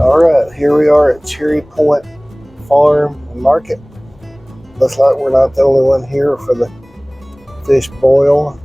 Alright, here we are at Cherry Point Farm and Market. Looks like we're not the only one here for the fish boil.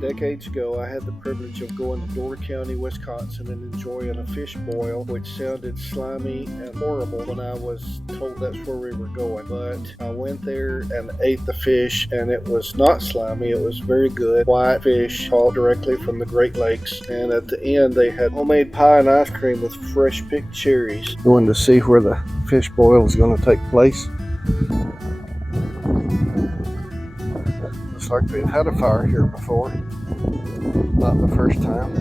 Decades ago, I had the privilege of going to Door County, Wisconsin and enjoying a fish boil, which sounded slimy and horrible when I was told that's where we were going. But I went there and ate the fish, and it was not slimy. It was very good. White fish caught directly from the Great Lakes. And at the end, they had homemade pie and ice cream with fresh picked cherries. Going to see where the fish boil is going to take place. Looks like we've had a fire here before. Not the first time.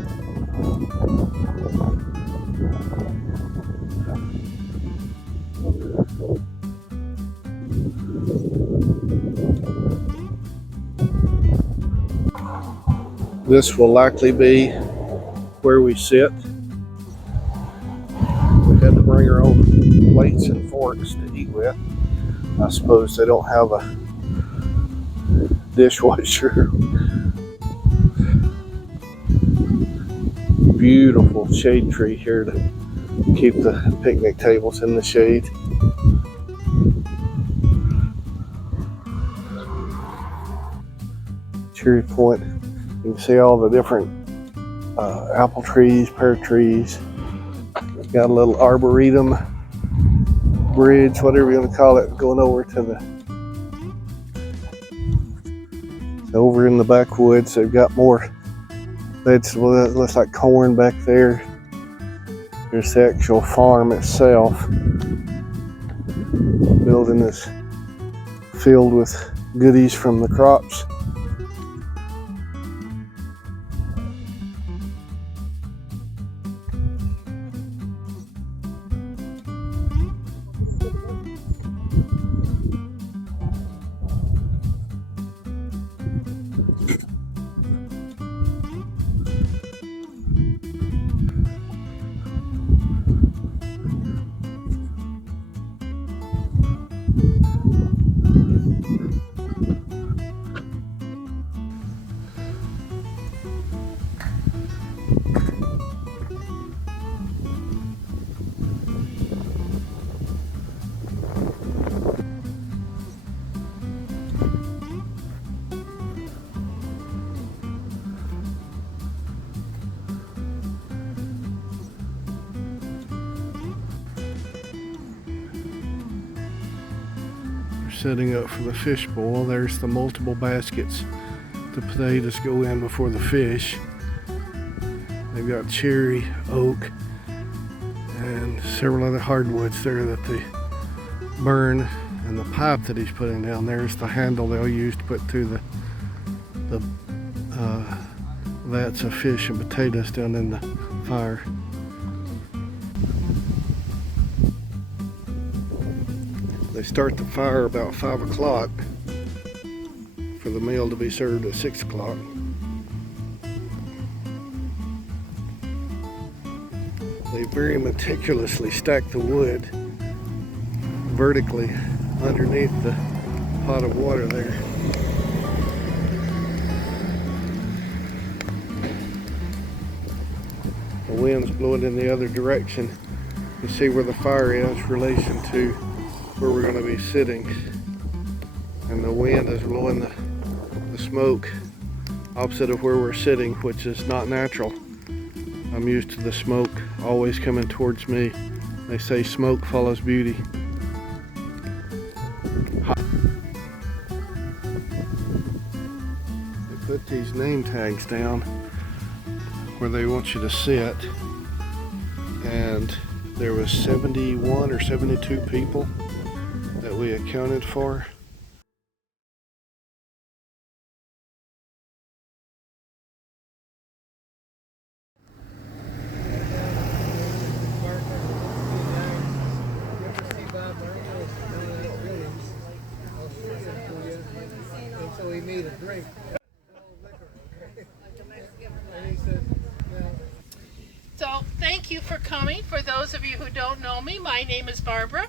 This will likely be where we sit. We had to bring our own plates and forks to eat with. I suppose they don't have a dishwasher. Beautiful shade tree here to keep the picnic tables in the shade. Cherry Point, you can see all the different apple trees, pear trees. Got a little arboretum bridge, whatever you want to call it, going over to the over in the backwoods. They've got more vegetables. That looks like corn back there. There's the actual farm itself. The building is filled with goodies from the crops. Setting up for the fish boil. There's the multiple baskets the potatoes go in before the fish. They've got cherry, oak, and several other hardwoods there that they burn. And the pipe that he's putting down there is the handle they'll use to put through the vats of fish and potatoes down in the fire. They start the fire about 5 o'clock for the meal to be served at 6 o'clock. They very meticulously stack the wood vertically underneath the pot of water there. The wind's blowing in the other direction. You see where the fire is in relation to where we're going to be sitting, and the wind is blowing the smoke opposite of where we're sitting, which is not natural. I'm used to the smoke always coming towards me. They say smoke follows beauty. They put these name tags down where they want you to sit, and there was 71 or 72 people that we accounted for. So he made a drink. So thank you for coming. For those of you who don't know me, my name is Barbara,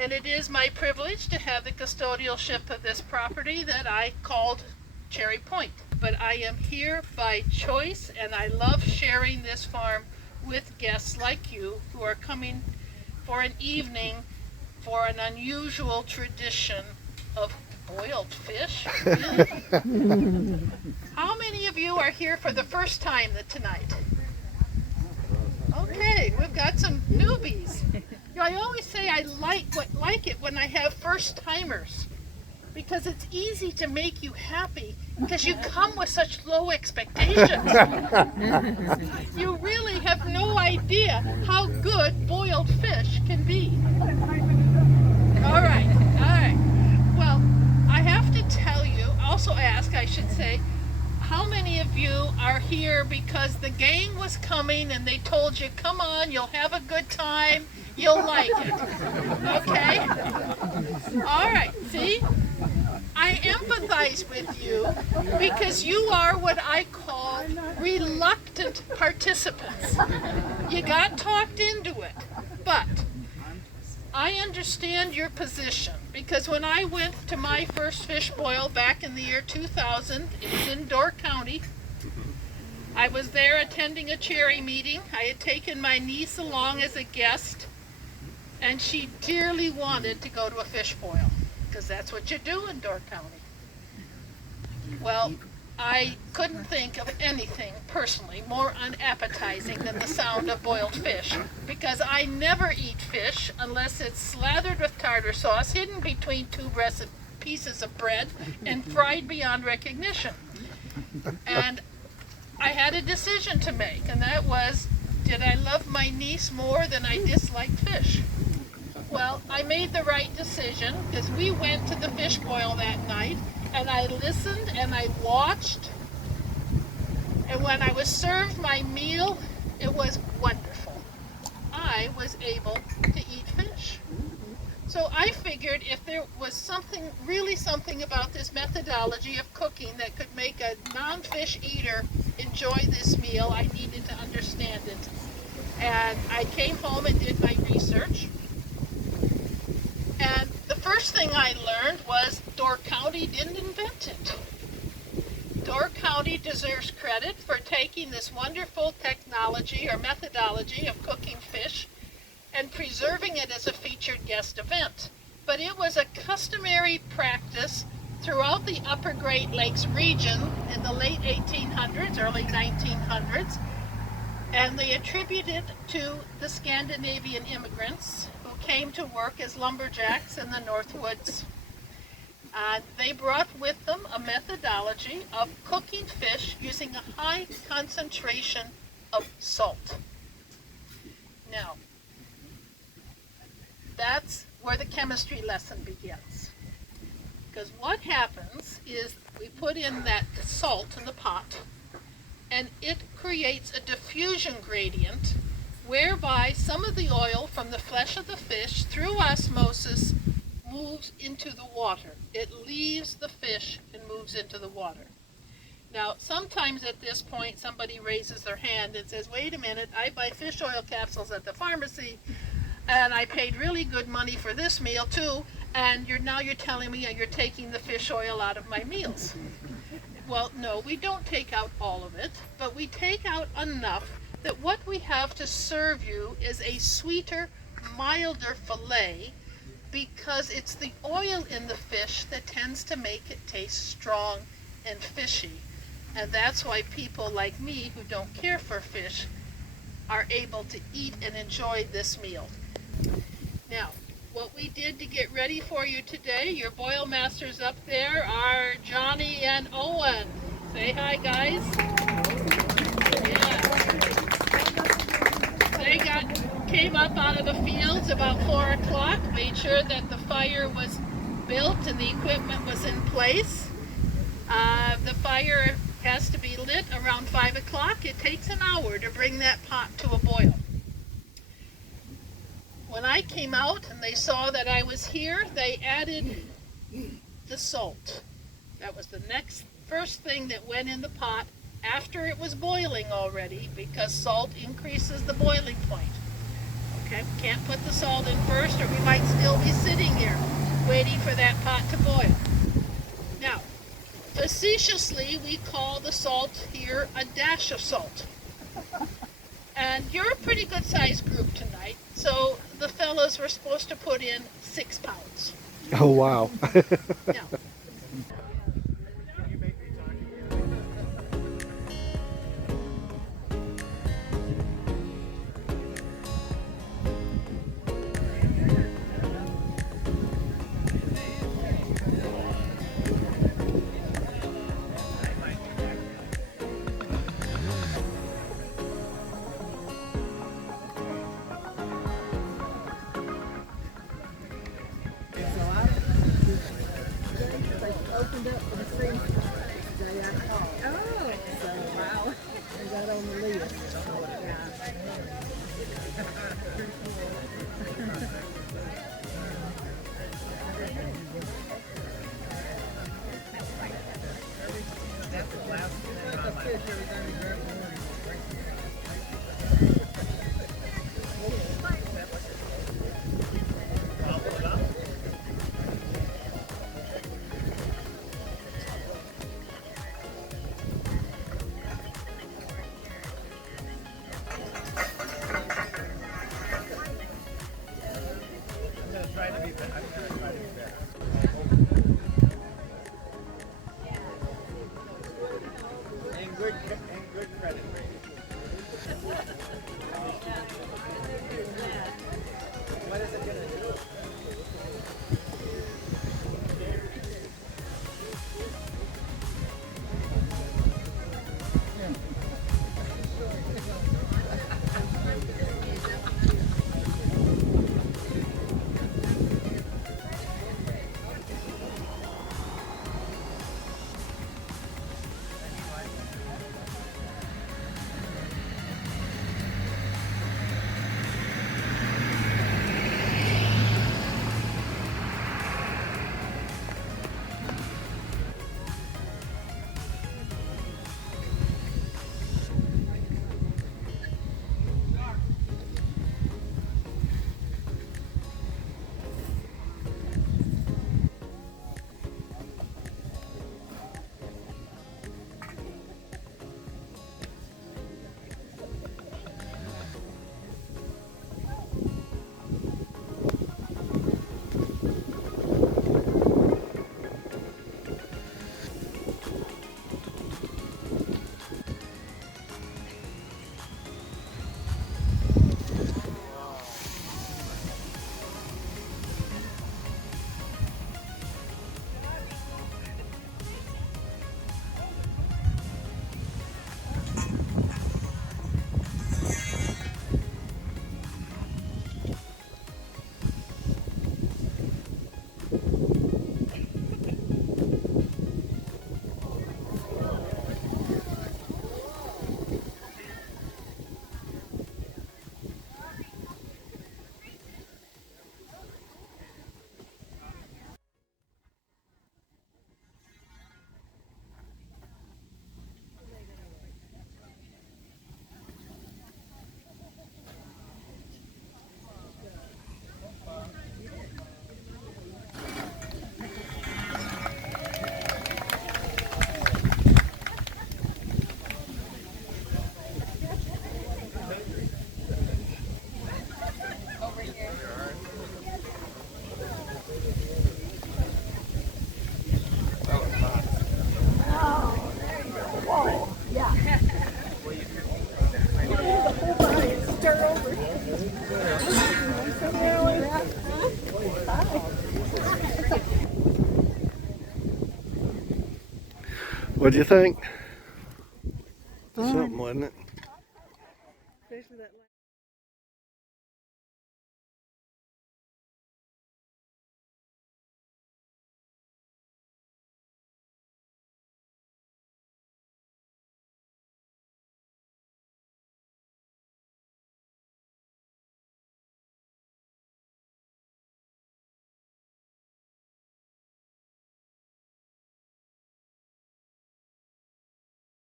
and it is my privilege to have the custodialship of this property that I called Cherry Point. But I am here by choice, and I love sharing this farm with guests like you who are coming for an evening for an unusual tradition of boiled fish. Really? How many of you are here for the first time tonight? Okay, we've got some newbies. I always say I like it when I have first timers, because it's easy to make you happy because you come with such low expectations. You really have no idea how good boiled fish can be. All right. Well, I have to tell you, also ask, I should say, how many of you are here because the gang was coming and they told you, come on, you'll have a good time, you'll like it. Okay? All right, see? I empathize with you because you are what I call reluctant participants. You got talked into it, but I understand your position, because when I went to my first fish boil back in the year 2000, it was in Door County. I was there attending a cherry meeting. I had taken my niece along as a guest, and she dearly wanted to go to a fish boil, because that's what you do in Door County. Well, I couldn't think of anything personally more unappetizing than the sound of boiled fish, because I never eat fish unless it's slathered with tartar sauce, hidden between two pieces of bread, and fried beyond recognition. And I had a decision to make, and that was, did I love my niece more than I disliked fish? Well, I made the right decision, because we went to the fish boil that night, and I listened and I watched, and when I was served my meal, it was wonderful. I was able to eat fish. So I figured if there was something about this methodology of cooking that could make a non-fish eater enjoy this meal, I needed to understand it. And I came home and did my research. And the first thing I learned was Door County didn't invent it. Door County deserves credit for taking this wonderful technology or methodology of cooking fish and preserving it as a featured guest event. But it was a customary practice throughout the Upper Great Lakes region in the late 1800s, early 1900s, and they attributed to the Scandinavian immigrants who came to work as lumberjacks in the Northwoods. They brought with them a methodology of cooking fish using a high concentration of salt. Now, that's where the chemistry lesson begins. Because what happens is we put in that salt in the pot, and it creates a diffusion gradient whereby some of the oil from the flesh of the fish through osmosis moves into the water. It leaves the fish and moves into the water. Now, sometimes at this point somebody raises their hand and says, wait a minute, I buy fish oil capsules at the pharmacy and I paid really good money for this meal too, and now you're telling me you're taking the fish oil out of my meals. Well, no, we don't take out all of it, but we take out enough that what we have to serve you is a sweeter, milder fillet, because it's the oil in the fish that tends to make it taste strong and fishy. And that's why people like me who don't care for fish are able to eat and enjoy this meal. Now, what we did to get ready for you today, your boil masters up there are Johnny and Owen. Say hi, guys. Yeah. They came up out of the fields about 4 o'clock, made sure that the fire was built and the equipment was in place. The fire has to be lit around 5 o'clock. It takes an hour to bring that pot to a boil. When I came out and they saw that I was here, they added the salt. That was the first thing that went in the pot after it was boiling already, because salt increases the boiling point. Okay, can't put the salt in first or we might still be sitting here waiting for that pot to boil. Now, facetiously, we call the salt here a dash of salt. And you're a pretty good sized group tonight. So the fellas were supposed to put in 6 pounds. Oh, wow. Yeah. Opened up for the free day I called. Oh, so wow. I got on the list. Yeah. What'd you think? Fun. Something, wasn't it?